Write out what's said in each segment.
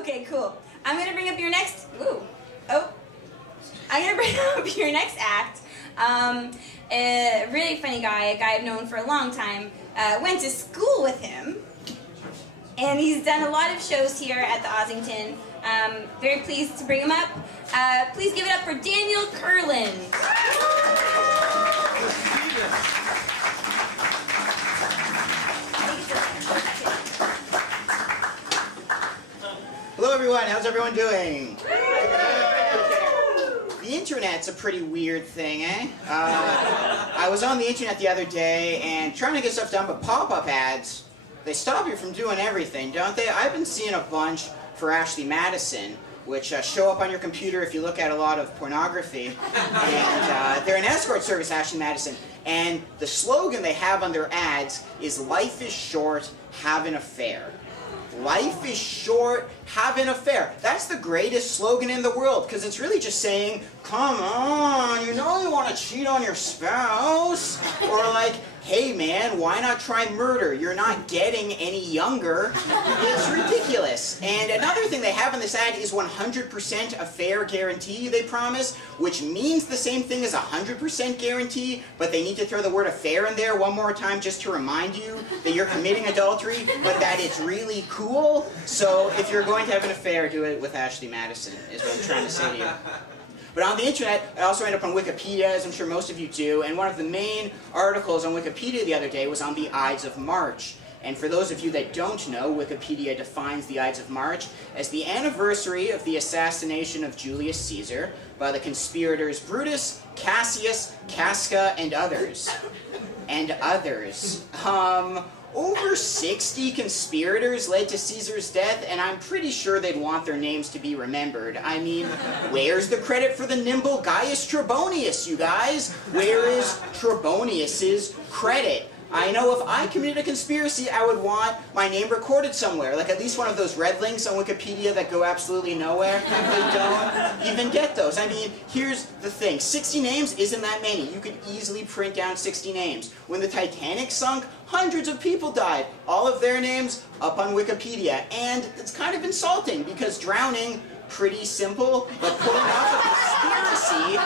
Okay, cool. I'm gonna bring up your next. I'm gonna bring up your next act. A really funny guy, a guy I've known for a long time. Went to school with him, and he's done a lot of shows here at the Ossington. Very pleased to bring him up. Please give it up for Daniel Kurland. Hello everyone, how's everyone doing? The internet's a pretty weird thing, eh? I was on the internet the other day and trying to get stuff done, but pop-up ads, they stop you from doing everything, don't they? I've been seeing a bunch for Ashley Madison, which show up on your computer if you look at a lot of pornography. And they're an escort service, Ashley Madison. And the slogan they have on their ads is, "Life is short, have an affair." Life is short, have an affair. That's the greatest slogan in the world, because it's really just saying, come on, you know you want to cheat on your spouse? Or like, hey man, why not try murder? You're not getting any younger. It's ridiculous. And another thing they have in this ad is 100% affair guarantee they promise, which means the same thing as 100% guarantee, but they need to throw the word affair in there one more time just to remind you that you're committing adultery, but that it's really cool. So if you're going to have an affair, do it with Ashley Madison, is what I'm trying to say to you. But on the internet, I also end up on Wikipedia, as I'm sure most of you do, and one of the main articles on Wikipedia the other day was on the Ides of March. And for those of you that don't know, Wikipedia defines the Ides of March as the anniversary of the assassination of Julius Caesar by the conspirators Brutus, Cassius, Casca, and others. Over 60 conspirators led to Caesar's death, and I'm pretty sure they'd want their names to be remembered. I mean, where's the credit for the nimble Gaius Trebonius, you guys? Where is Trebonius's credit? I know if I committed a conspiracy, I would want my name recorded somewhere, like at least one of those red links on Wikipedia that go absolutely nowhere. They don't even get those. I mean, here's the thing. 60 names isn't that many. You could easily print down 60 names. When the Titanic sunk, hundreds of people died. All of their names up on Wikipedia. And it's kind of insulting because drowning, pretty simple, but pulling off a conspiracy,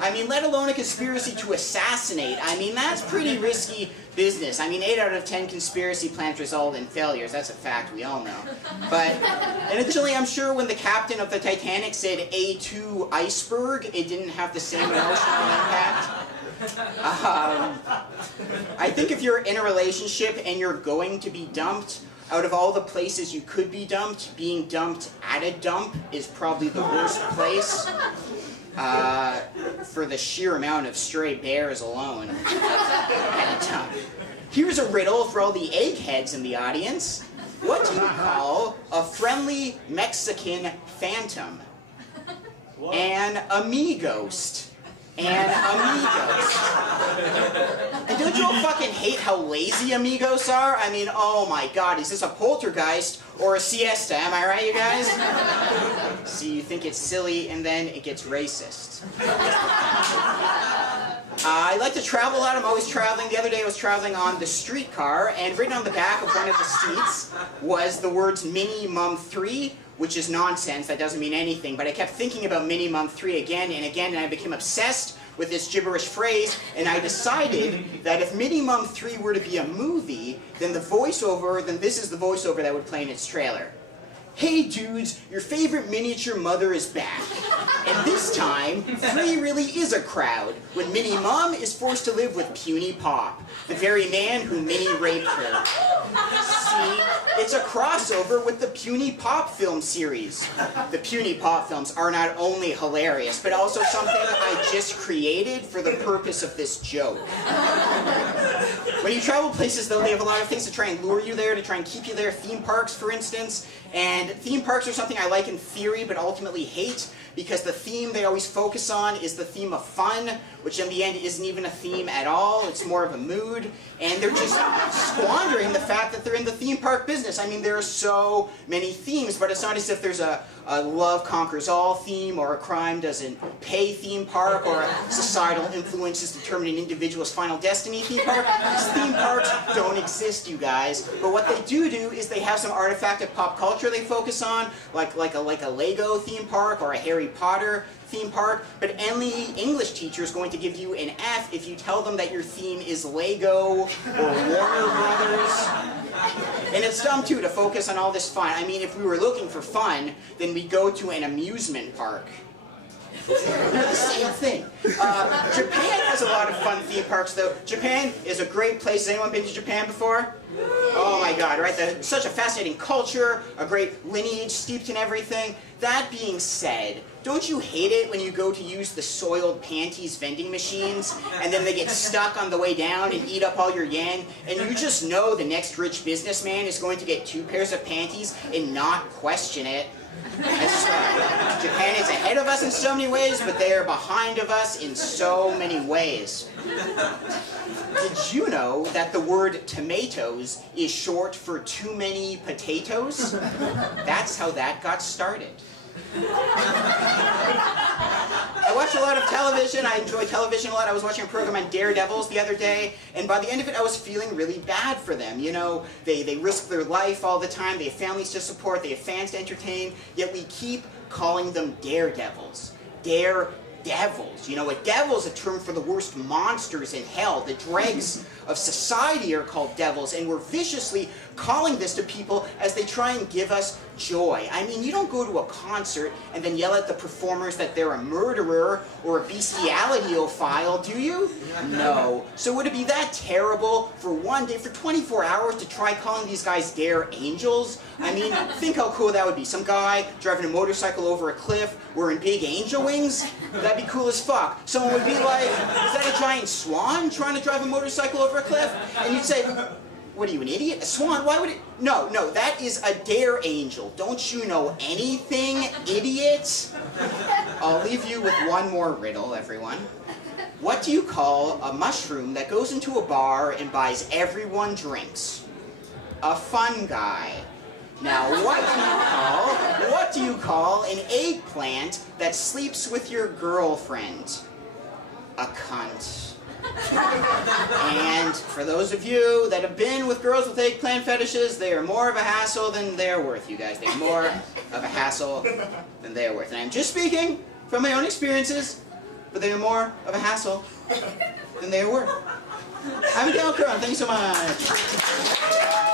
I mean, let alone a conspiracy to assassinate, I mean, that's pretty risky business. I mean, 8 out of 10 conspiracy plans result in failures. That's a fact we all know. But, and additionally, I'm sure when the captain of the Titanic said A2 iceberg, it didn't have the same emotional impact. I think if you're in a relationship and you're going to be dumped, out of all the places you could be dumped, being dumped at a dump is probably the worst place for the sheer amount of stray bears alone at a dump. Here's a riddle for all the eggheads in the audience. What do you call a friendly Mexican phantom? An amighost. An amigos. And don't you all fucking hate how lazy amigos are? I mean, oh my god, is this a poltergeist or a siesta? Am I right, you guys? See, you think it's silly, and then it gets racist. I like to travel a lot. I'm always traveling. The other day I was traveling on the streetcar, and written on the back of one of the seats was the words Mini Mum 3, which is nonsense. That doesn't mean anything. But I kept thinking about Mini Mum 3 again and again, and I became obsessed with this gibberish phrase, and I decided that if Mini Mum 3 were to be a movie, then this is the voiceover that would play in its trailer. Hey dudes, your favorite miniature mother is back. And this time, 3 really is a crowd, when Mini Mum is forced to live with Puny Pop, the very man who mini-raped her. See, it's a crossover with the Puny Pop film series. The Puny Pop films are not only hilarious, but also something I just created for the purpose of this joke. When you travel places, though, they have a lot of things to try and lure you there, to try and keep you there. Theme parks, for instance. And theme parks are something I like in theory, but ultimately hate, because the theme they always focus on is the theme of fun, which in the end isn't even a theme at all. It's more of a mood. And they're just squandering the fact that they're in the theme park business. I mean, there are so many themes, but it's not as if there's a love conquers all theme, or a crime doesn't pay theme park, or a societal influences determine an individual's final destiny theme park. These theme parks don't exist, you guys. But what they do is they have some artifact of pop culture culture they focus on, like a Lego theme park or a Harry Potter theme park, but any English teacher is going to give you an F if you tell them that your theme is Lego or Warner Brothers. And it's dumb, too, to focus on all this fun. I mean, if we were looking for fun, then we'd go to an amusement park. They're the same thing. Japan has a lot of fun theme parks, though. Japan is a great place. Has anyone been to Japan before? Oh my god, right? Such a fascinating culture, a great lineage steeped in everything. That being said, don't you hate it when you go to use the soiled panties vending machines, and then they get stuck on the way down and eat up all your yen, and you just know the next rich businessman is going to get 2 pairs of panties and not question it? Japan is ahead of us in so many ways, but they are behind of us in so many ways. Did you know that the word tomatoes is short for too many potatoes? That's how that got started. I watch a lot of television. I enjoy television a lot. I was watching a program on daredevils the other day, and by the end of it, I was feeling really bad for them. You know, they risk their life all the time. They have families to support. They have fans to entertain. Yet we keep calling them daredevils. Daredevils. You know, a devil is a term for the worst monsters in hell. The dregs of society are called devils, and we're viciously calling this to people as they try and give us joy. I mean, you don't go to a concert and then yell at the performers that they're a murderer or a bestiality-ophile, do you? No. So would it be that terrible for one day, for 24 hours, to try calling these guys dare angels? I mean, think how cool that would be. Some guy driving a motorcycle over a cliff wearing big angel wings? That'd be cool as fuck. Someone would be like, is that a giant swan trying to drive a motorcycle over a cliff? And you'd say, what are you, an idiot? A swan? Why would it? No, that is a dare angel. Don't you know anything, idiot? I'll leave you with one more riddle, everyone. What do you call a mushroom that goes into a bar and buys everyone drinks? A fun guy. Now, what do you call an eggplant that sleeps with your girlfriend? A cunt. And for those of you that have been with girls with eggplant fetishes, they are more of a hassle than they are worth, you guys. They are more of a hassle than they are worth. And I'm just speaking from my own experiences, but they are more of a hassle than they are worth. I'm Kurland. Thanks so much.